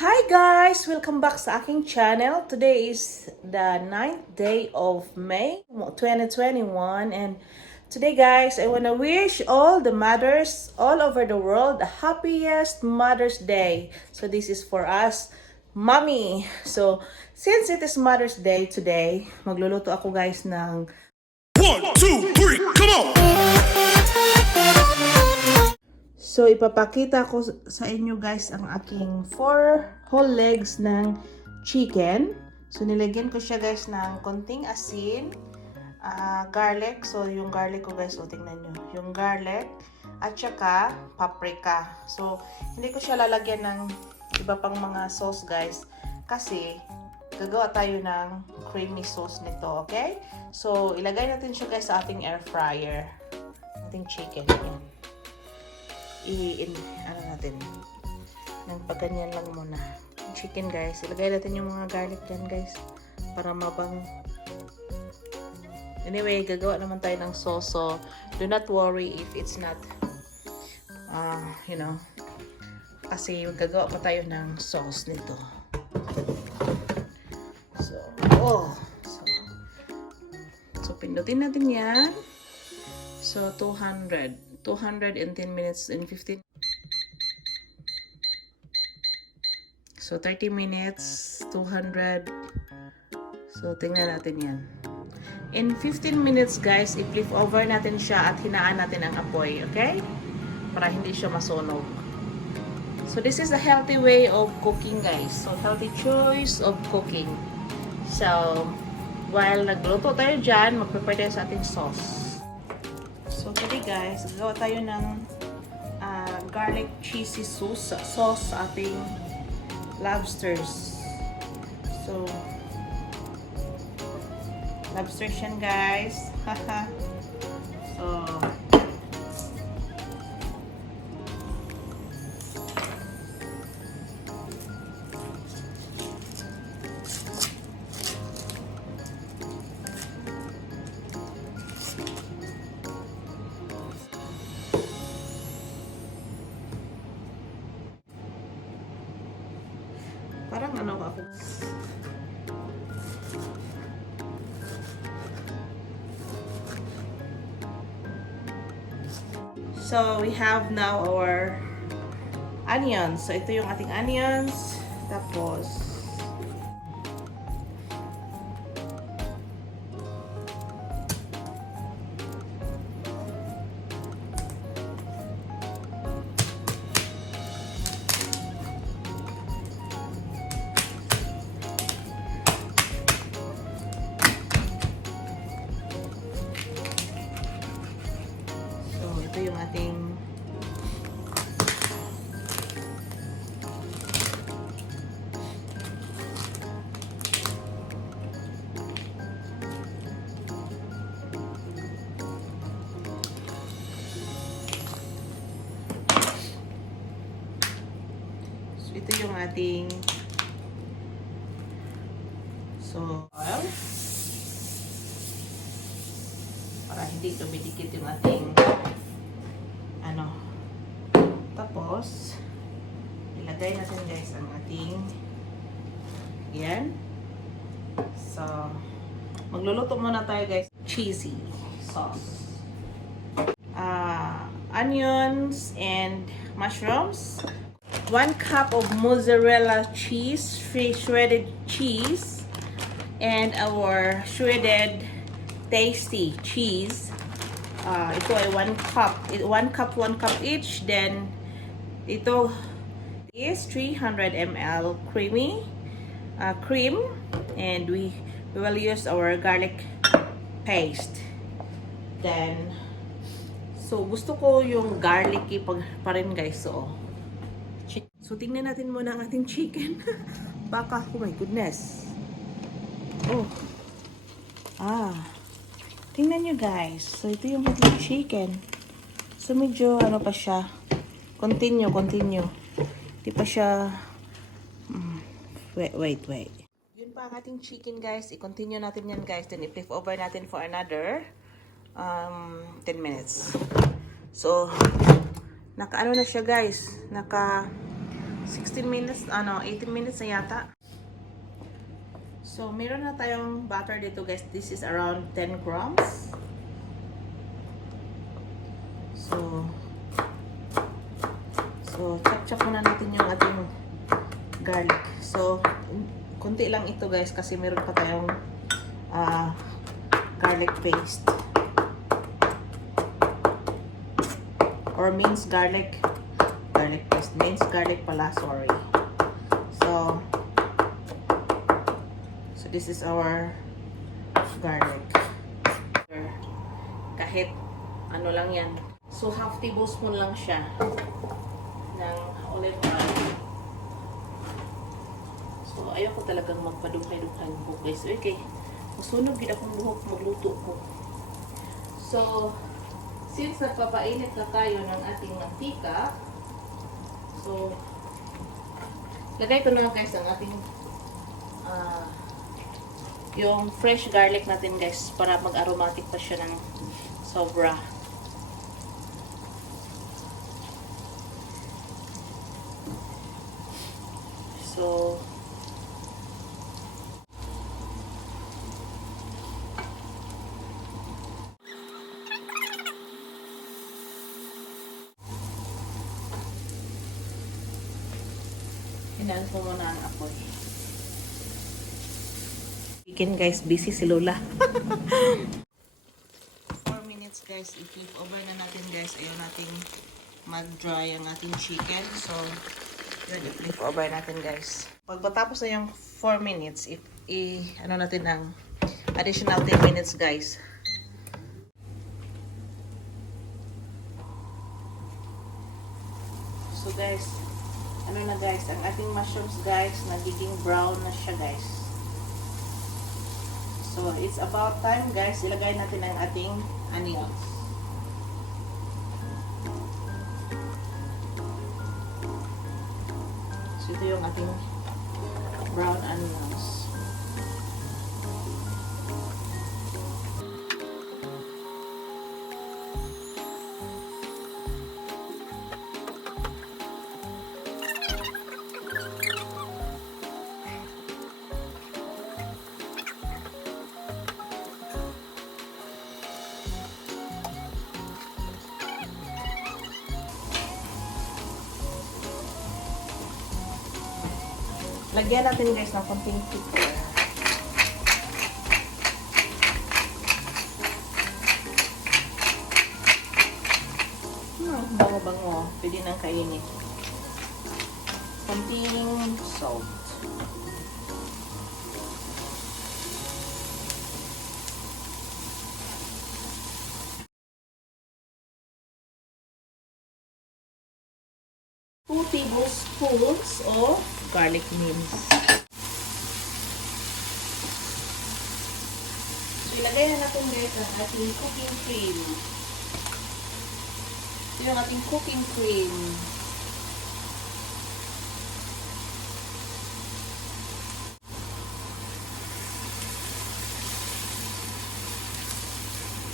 Hi guys! Welcome back sa aking channel. Today is the 9th day of May 2021 and today guys, I want to wish all the mothers all over the world the happiest Mother's Day. So this is for us, Mommy. So since it is Mother's Day today, magluluto ako guys ng 1, 2, 3, come on! So, ipapakita ko sa inyo guys ang aking 4 whole legs ng chicken. So, nilagyan ko siya guys ng konting asin, garlic. So, yung garlic ko guys, tingnan nyo. Yung garlic at saka paprika. So, hindi ko siya lalagyan ng iba pang mga sauce guys. Kasi, gagawa tayo ng creamy sauce nito, okay? So, ilagay natin siya guys sa ating air fryer. Ating chicken. Yan. Ano natin ng pagganyan lang muna chicken guys. Ilagay natin yung mga garlic dyan guys para mabang. Anyway, gagawa naman tayo ng sauce, so do not worry if it's not kasi gagawa pa tayo ng sauce nito. So pindutin natin yan. So 210 minutes and 15. So 30 minutes, 200. So tingnan natin yan. In 15 minutes guys, i-flip over natin siya at hinaan natin ang apoy, okay? Para hindi siya masunog. So this is a healthy way of cooking guys. So healthy choice of cooking. So while nagluto tayo dyan, mag-prepare tayo sa ating sauce. So today guys, gagawa tayo ng garlic cheesy sauce sa ating lobsters. So lobsters yan guys. So parang ano ako. So we have now our onions. So ito yung ating onions. Tapos ito yung ating oil para hindi dumidikit yung ating tapos ilagay natin guys ang ating yan. So magluluto muna tayo guys cheesy sauce, onions and mushrooms, 1 cup of mozzarella cheese, shredded cheese, and our shredded tasty cheese. Ito ay 1 cup. 1 cup each. Then ito is 300 ml cream, and we will use our garlic paste. Then so gusto ko yung garlicky pa rin guys. So tingnan natin muna ang ating chicken. Baka, oh my goodness. Tingnan nyo guys. So ito yung ating chicken. So medyo ano pa siya. Continue. Di pa siya wait. Yun pa ang ating chicken guys. I-continue natin yan guys. Then i-flip over natin for another 10 minutes. So naka ano na siya guys. Naka 16 minutes, 18 minutes na yata. So, meron na tayong butter dito guys. This is around 10 grams. So, chop-chop muna natin yung ating garlic. So, kunti lang ito guys kasi meron pa tayong garlic paste. Or minced garlic. Garlic paste. Minced garlic pala, sorry. So this is our garlic. Kahit ano lang yan. So half tablespoon lang siya ng olive oil. So ayoko talagang magpadughay-dughay buhok guys. Okay. Masunog yun akong buhok magluto ko. So since nagpapainit na tayo ng ating mantika, so lagay ko na guys ang ating yung fresh garlic natin guys para mag-aromatic pa siya ng sobra. So hinaan ko muna ang apoy. Again guys, busy si Lola. 4 minutes guys, i-flip over na natin guys. Ayaw nating mag-dry ang ating chicken. So, yun, i-flip over natin guys. Pag matapos na yung 4 minutes, ano natin ng additional 10 minutes guys. So guys, ano na guys, ang ating mushrooms guys, nagiging brown na siya guys. So, it's about time guys, ilagay natin ang ating onions. So, ito yung ating brown onions. Lagyan natin guys ng konting pepper. Bango-bango. Pwede nang kainin. Konting salt. Two tablespoons of garlic mince. So, ilagay na natin guys ang ating cooking cream. Ito yung ating cooking cream.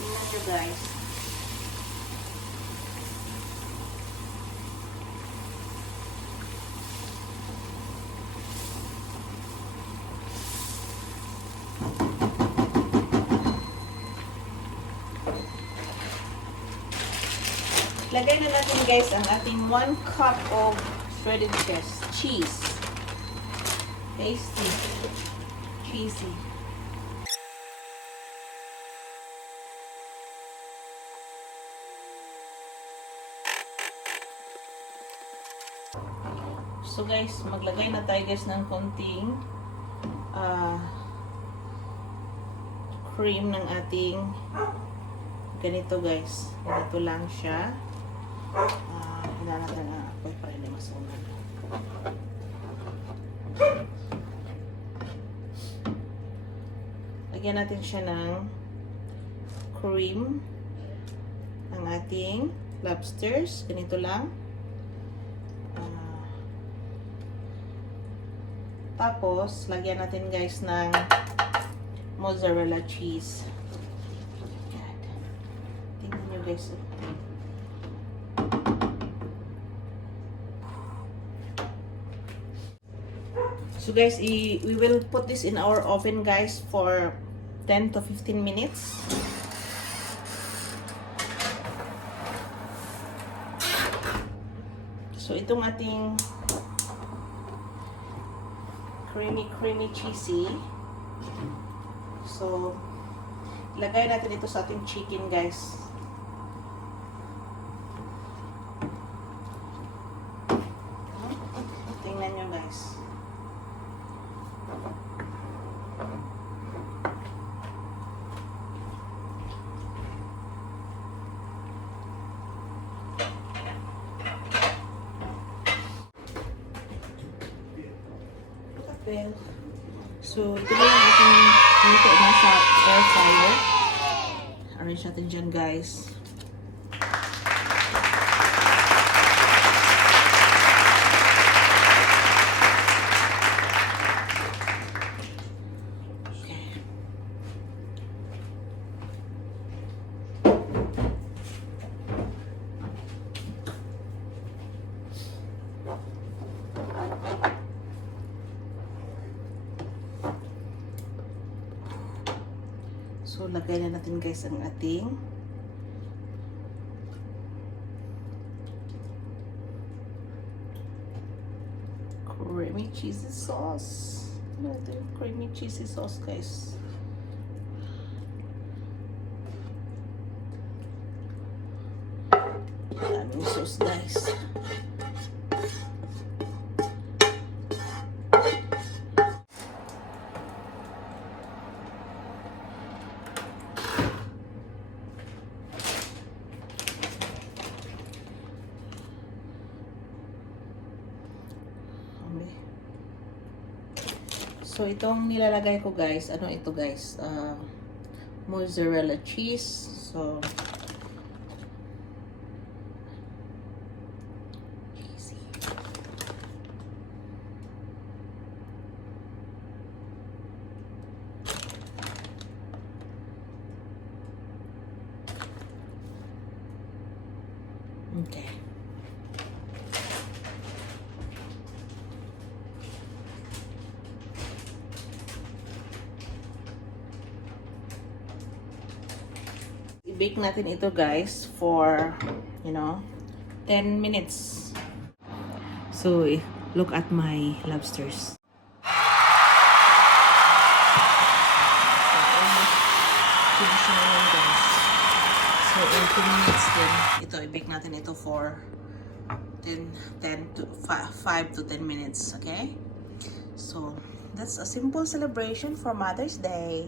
Tingnan nyo guys. Lagay na natin guys ang ating 1 cup of shredded cheese. Tasty. Cheesy. So guys, maglagay na tayo guys ng konting cream ng ating ganito guys. Ganito lang siya. Hinaan natin ang apoy para hindi masunog. Lagyan natin siya ng cream ng ating lobsters. Ganito lang. Tapos, lagyan natin guys ng mozzarella cheese. Yan. Tingnan nyo guys. So guys, we will put this in our oven guys for 10 to 15 minutes. So itong ating creamy cheesy. So ilagay natin ito sa ating chicken guys. Tingnan nyo guys. So, ito na yung ating nito nasa air fryer. Arrange natin dyan, guys. Okay. So, lagay na natin guys ang ating creamy cheesy sauce. Ito yung creamy cheesy sauce guys. Daming sauce guys. So, itong nilalagay ko guys, ano ito guys? Mozzarella cheese. So, cheesy. Okay. I-bake natin ito guys for, 10 minutes. So, look at my lobsters. Finish na yun guys. So, in 2 minutes din, ito, i-bake natin ito for 5 to 10 minutes, okay? So, that's a simple celebration for Mother's Day.